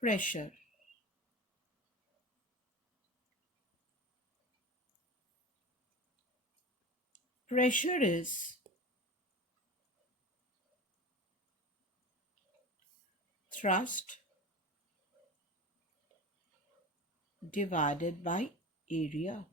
Pressure. Pressure is thrust divided by area.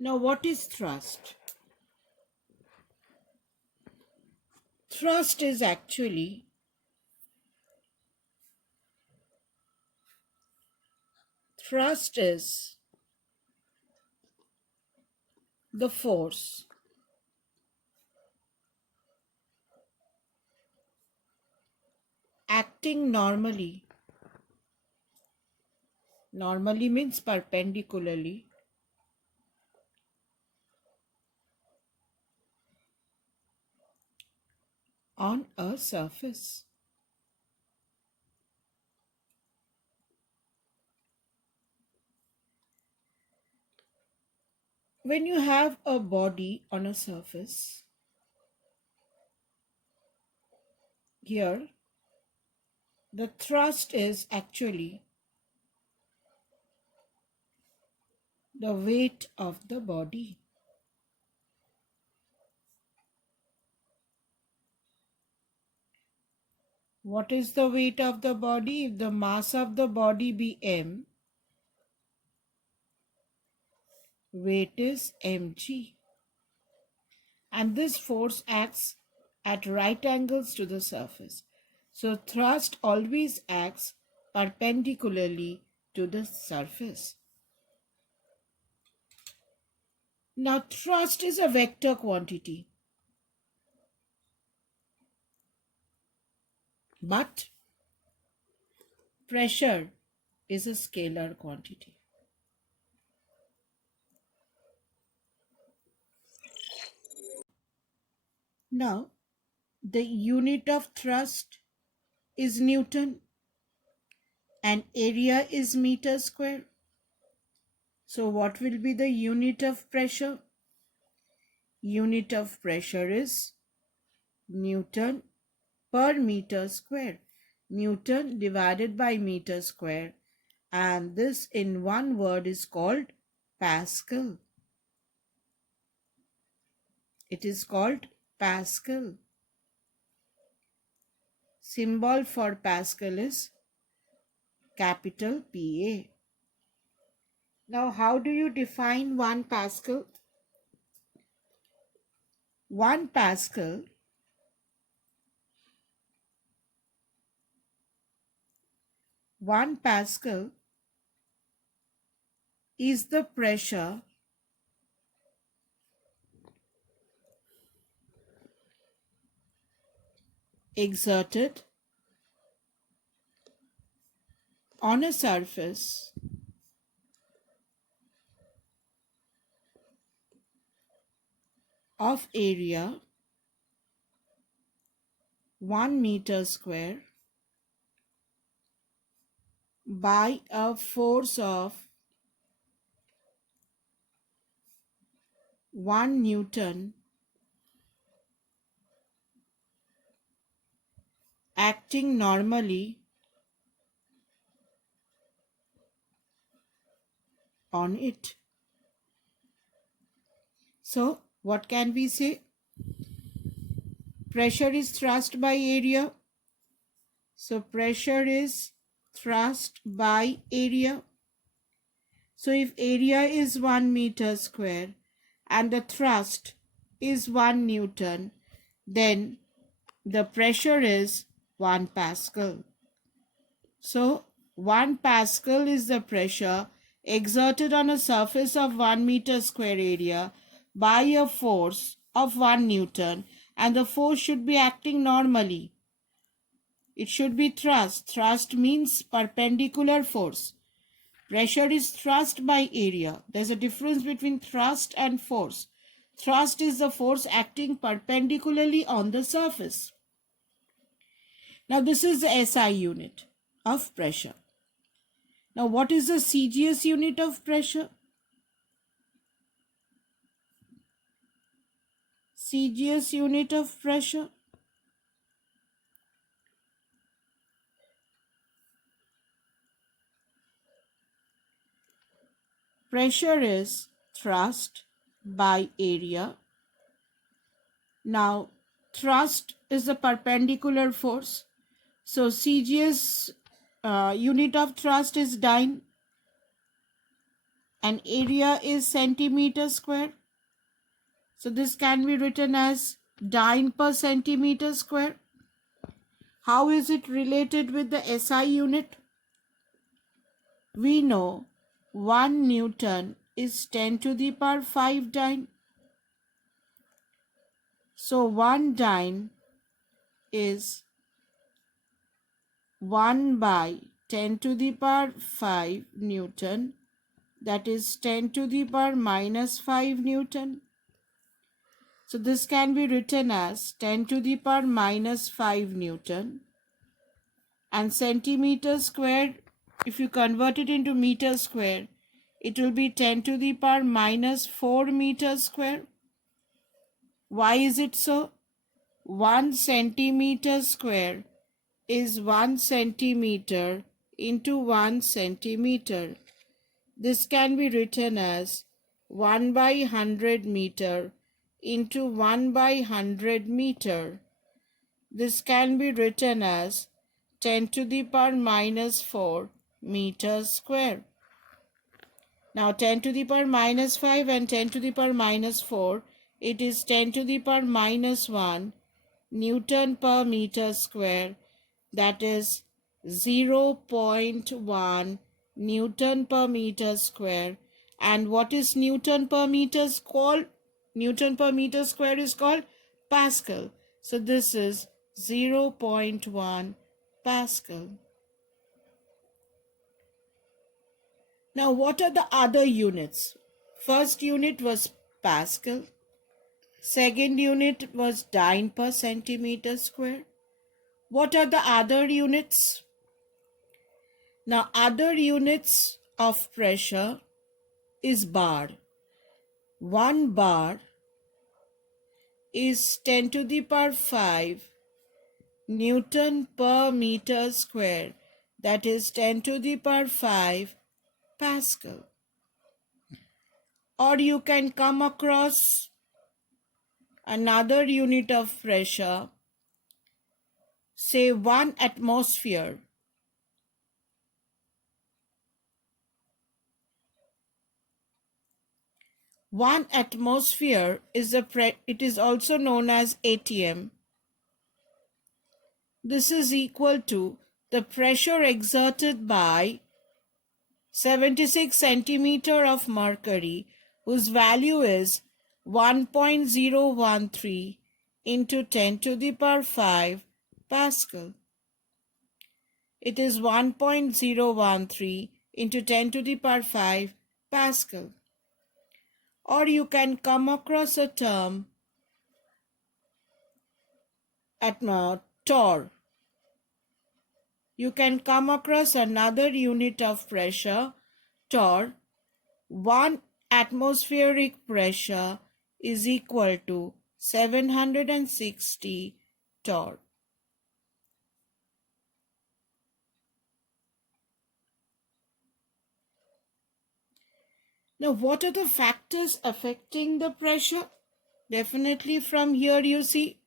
Now, what is thrust? Thrust is actually the force acting normally. Normally means perpendicularly on a surface. When you have a body on a surface, here the thrust is actually the weight of the body. What is the weight of the body? If the mass of the body be m, weight is mg. And this force acts at right angles to the surface. So thrust always acts perpendicularly to the surface. Now thrust is a vector quantity, but pressure is a scalar quantity. Now the unit of thrust is Newton and area is meter square. So what will be the unit of pressure? Unit of pressure is Newton per meter square. Newton divided by meter square, and this in one word is called Pascal. It is called Pascal. Symbol for Pascal is capital PA. Now how do you define 1 Pascal? 1 Pascal is the pressure exerted on a surface of area 1 meter square by a force of 1 Newton acting normally on it. So, what can we say? Pressure is thrust by area. So, pressure is thrust by area. So, if area is 1 meter square and the thrust is 1 Newton, then the pressure is 1 Pascal. So 1 Pascal is the pressure exerted on a surface of 1 meter square area by a force of 1 Newton, and the force should be acting normally. It should be thrust. Thrust means perpendicular force. Pressure is thrust by area. There's a difference between thrust and force. Thrust is the force acting perpendicularly on the surface. Now this is the SI unit of pressure. Now what is the CGS unit of pressure? CGS unit of pressure pressure is thrust by area. Now, thrust is a perpendicular force. So, CGS unit of thrust is dyne and area is centimeter square. So, this can be written as dyne per centimeter square. How is it related with the SI unit? We know 1 Newton is 10 to the power 5 dyne. So 1 dyne is 1 by 10 to the power 5 Newton, that is 10 to the power minus 5 Newton. So this can be written as 10 to the power minus 5 Newton, and centimeter square, if you convert it into meter square, it will be 10 to the power minus 4 meter square. Why is it so? 1 centimeter square is 1 centimeter into 1 centimeter. This can be written as 1 by 100 meter into 1 by 100 meter. This can be written as 10 to the power minus 4 meters square. Now 10 to the power minus 5 and 10 to the power minus 4, it is 10 to the power minus 1 Newton per meter square, that is 0.1 Newton per meter square. And what is Newton per meter called? Newton per meter square is called Pascal. So this is 0.1 Pascal. Now what are the other units? First unit was Pascal. Second unit was dyne per centimeter square. What are the other units? Now other units of pressure is bar. 1 bar is 10 to the power 5 Newton per meter square, that is 10 to the power 5 Pascal. Or you can come across another unit of pressure, say 1 atmosphere. 1 atmosphere is it is also known as ATM. This is equal to the pressure exerted by 76 centimeter of mercury, whose value is 1.013 into 10 to the power 5 Pascal. It is 1.013 into 10 to the power 5 Pascal. Or you can come across a term at torr. You can come across another unit of pressure, torr. 1 atmospheric pressure is equal to 760 torr. Now, what are the factors affecting the pressure? Definitely from here you see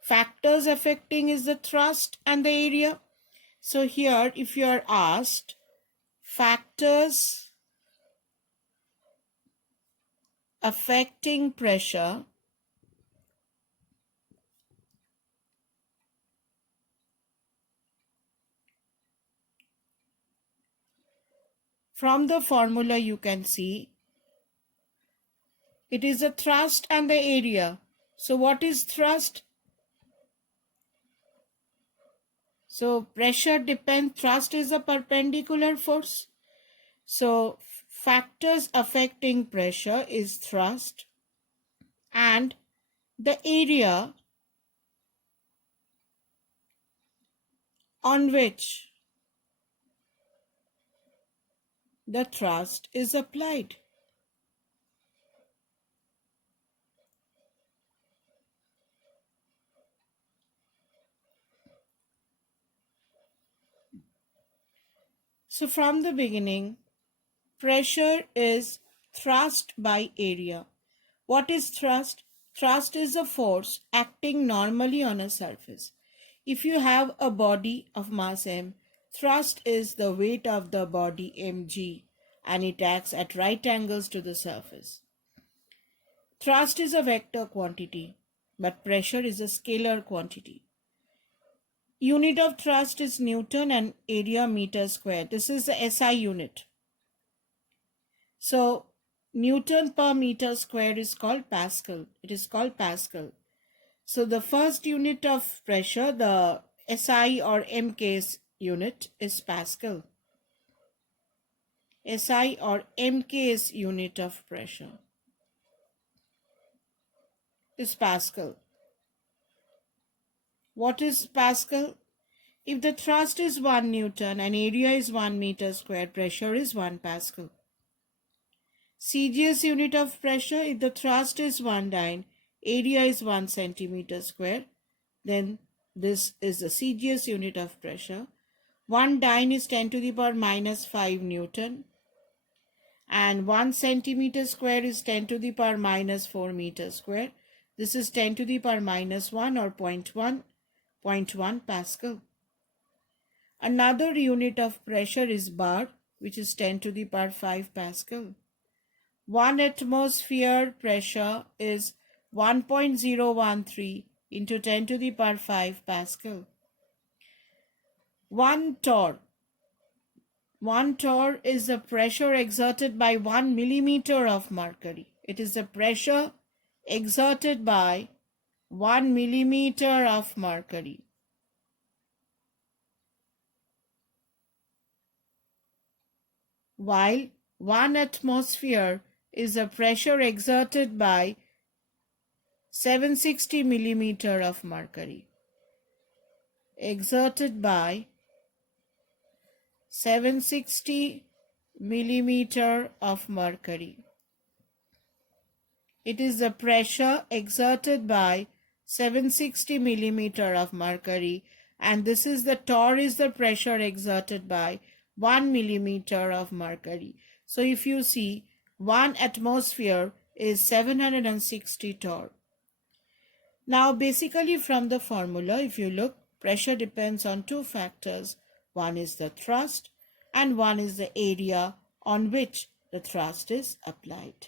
factors affecting is the thrust and the area. So here if you are asked factors affecting pressure, from the formula you can see it is the thrust and the area. So what is thrust? So pressure depends, thrust is a perpendicular force. So factors affecting pressure is thrust and the area on which the thrust is applied. So from the beginning, pressure is thrust by area. What is thrust? Thrust is a force acting normally on a surface. If you have a body of mass m, thrust is the weight of the body mg and it acts at right angles to the surface. Thrust is a vector quantity, but pressure is a scalar quantity. Unit of thrust is Newton and area meter square. This is the SI unit. So Newton per meter square is called Pascal. It is called Pascal. So the first unit of pressure, the SI or MK unit is Pascal. SI or MK unit of pressure is Pascal. What is Pascal? If the thrust is 1 Newton and area is 1 meter square, pressure is 1 Pascal. CGS unit of pressure, if the thrust is 1 dyne, area is 1 centimeter square, then this is the CGS unit of pressure. 1 dyne is 10 to the power minus 5 Newton and 1 centimeter square is 10 to the power minus 4 meter square. This is 10 to the power minus 1 or 0.1 Pascal. Another unit of pressure is bar, which is 10 to the power 5 Pascal. 1 atmosphere pressure is 1.013 into 10 to the power 5 Pascal. 1 torr. 1 torr is the pressure exerted by 1 millimeter of mercury. It is the pressure exerted by 1 millimeter of mercury. While 1 atmosphere is the pressure exerted by 760 millimeter of mercury. Exerted by 760 millimeter of mercury. It is the pressure exerted by 760 millimeter of mercury, and this is the torr is the pressure exerted by 1 millimeter of mercury. So if you see 1 atmosphere is 760 torr. Now basically from the formula, if you look, pressure depends on two factors. One is the thrust and one is the area on which the thrust is applied.